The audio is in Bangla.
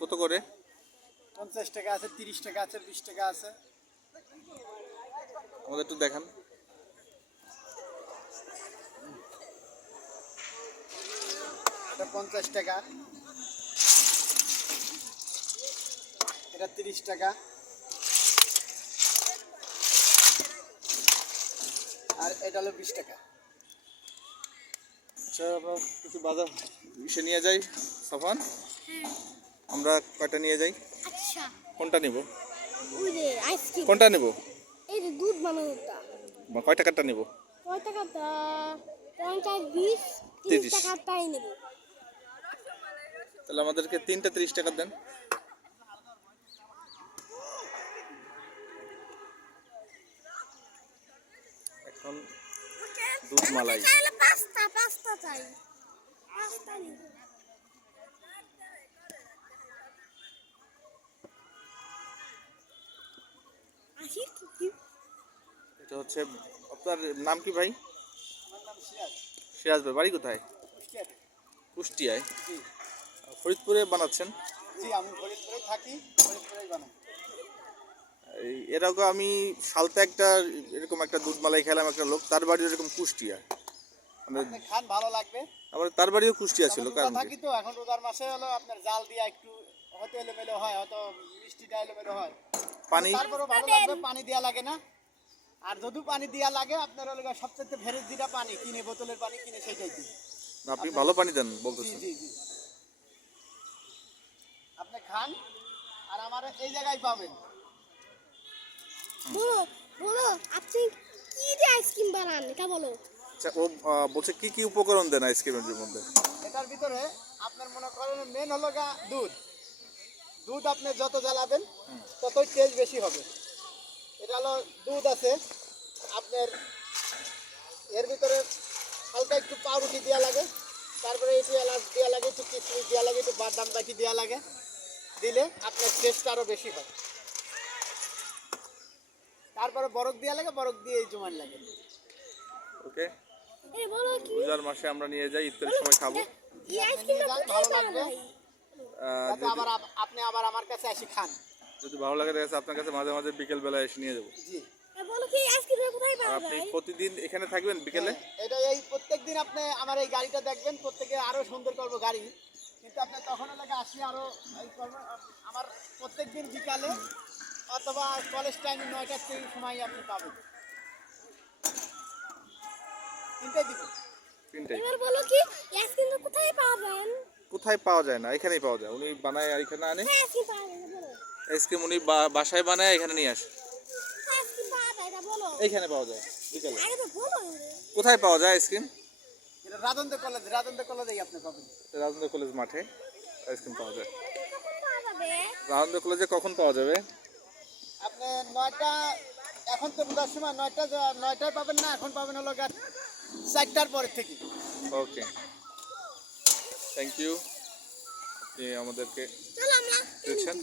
কত করে? 50 টাকা আছে, 30 টাকা আছে, 20 টাকা আছে। আমাদের একটু দেখান। এটা 50 টাকা, এটা 30 টাকা, আর এটা হলো 20 টাকা। আচ্ছা, আমরা কিছু বাজার এসে নিয়ে যাই। সাফান, আমরা কয়টা নিয়ে যাই? আচ্ছা, কোনটা নিব? ওই যে আইসক্রিম, কোনটা নিব? এই যে দুধ বানানোটা। কয় টাকারটা নিব? কয় টাকাটা? 50, 20, 30 30 টাকাটাই নেব। তাহলে আমাদেরকে 3টা 30 টাকা দেন। এখন দুধ মালাই। চাইলে পাঁচটা চাই। পাঁচটা নিব। আসি কি? এটা হচ্ছে, আপনার নাম কি ভাই? আমার নাম সিরাজ। সিরাজ ভাই, বাড়ি কোথায়? কুষ্টিয়াতে। কুষ্টিয়ায়। জি ফরিদপুরে বানাচ্ছেন? জি, আমি ফরিদপুরে থাকি, ফরিদপুরেই বানাই। এরকম আমি সালতে এরকম একটা দুধ মালাই খেলাম, একটা লোক, তার বাড়ি এরকম কুষ্টিয়া। আপনি খান, ভালো লাগবে। আমার তার বাড়িও কুষ্টিয়া ছিল। আমরা কারণ থাকি তো এখন রোজার মাসে হলো আপনার জাল দিয়া একটু হয়তো এলোমেলো হয়, হয়তো মিষ্টিটা এলোমেলো হয়, পানি তারপরেও ভালো লাগবে। পানি দেওয়া লাগে না, আর যদি পানি দেওয়া লাগে আপনার হলো সবচেয়ে ভেরেজ যেটা পানি কিনে, বোতলের পানি কিনে সেটাই দিই। আপনি ভালো পানি দেন জি বলতেছেন। জি জি, আপনি খান আর আমার এই জায়গায় পাবেন। বলো বলো, আপনি কি দিয়ে আইসক্রিম বানান এটা বলো। আচ্ছা, ও বলছে কি কি উপকরণ দেন আইসক্রিমের মধ্যে? এটার ভিতরে আপনার মনে করেন মেন হলো দুধ। দুধ আপনি যত জ্বালাবেন ততই টেস্ট বেশি হবে। এটা হলো দুধ আছে আপনার, এর ভিতরে হালকা একটু পাউরুটি দেওয়া লাগে, তারপরে একটু এলাচ দেওয়া লাগে, একটু কিশমিশ দেওয়া লাগে, একটু বাদাম বাটি দেওয়া লাগে, দিলে আপনার টেস্টটা আরও বেশি হয়। তারপরে বরফ দেওয়া লাগে, বরফ দিয়ে এই জমান লাগে। ওকে, এই বলো কি রোজার মাসে আমরা নিয়ে যাই, ইফতারের সময় খাবো। এই আইসক্রিমটা নিয়ে যান, কোথায় ভালো পাওয়া লাগবে। যায়? যাতে আবার আপনি আবার আমার কাছে এসে খান। যদি ভালো লাগে দেখা যাচ্ছে আপনার কাছে মাঝে মাঝে বিকেল বেলা এসে নিয়ে যাবো। জি, এই বলো কি এই আইসক্রিমটা কোথায় আর পাওয়া আপনি যায়? প্রতিদিন এখানে থাকবেন বিকেলে? এটা এই প্রত্যেকদিন আপনি আমার এই গাড়িটা দেখবেন, প্রত্যেকে আরো সুন্দর করবো গাড়ি, কিন্তু আপনি তখন লাগে আসি আরো এই করবেন। আমার প্রত্যেকদিন বিকালে অথবা কলেজ টাইমে 9টার থেকে সময় আপনি পাবেন, তিনটাই দিবেন। তিনটাই। এবার বলো কি এই আইসক্রিমটা কোথায় পাওয়া যায়? কোথায় পাওয়া যায় না, এখানেই পাওয়া যায়। উনি বানায় আর এখানে আনে। কোথায় আইসক্রিম পাওয়া যায় বলো? আইসক্রিম উনি বাসায় বানায়, এখানে নিয়ে আসে। কোথায় আইসক্রিম পাওয়া যায় এটা বলো। এইখানে পাওয়া যায় বিকেলে। আগে তো বলো। কোথায় পাওয়া যায় আইসক্রিম? এটা রাজেন্দ্র কলেজেই আপনি পাবেন। রাজেন্দ্র কলেজ মাঠে আইসক্রিম পাওয়া যায়। কখন পাওয়া যাবে? রাজেন্দ্র কলেজে কখন পাওয়া যাবে? আপনি 9টা, এখন তো রোজার সময় 9টায় পাবেন না, এখন পাবেন হলো 4টার পরের থেকে। ওকে, থ্যাংক ইউ, আপনি আমাদেরকে চলো আমরা দিচ্ছেন।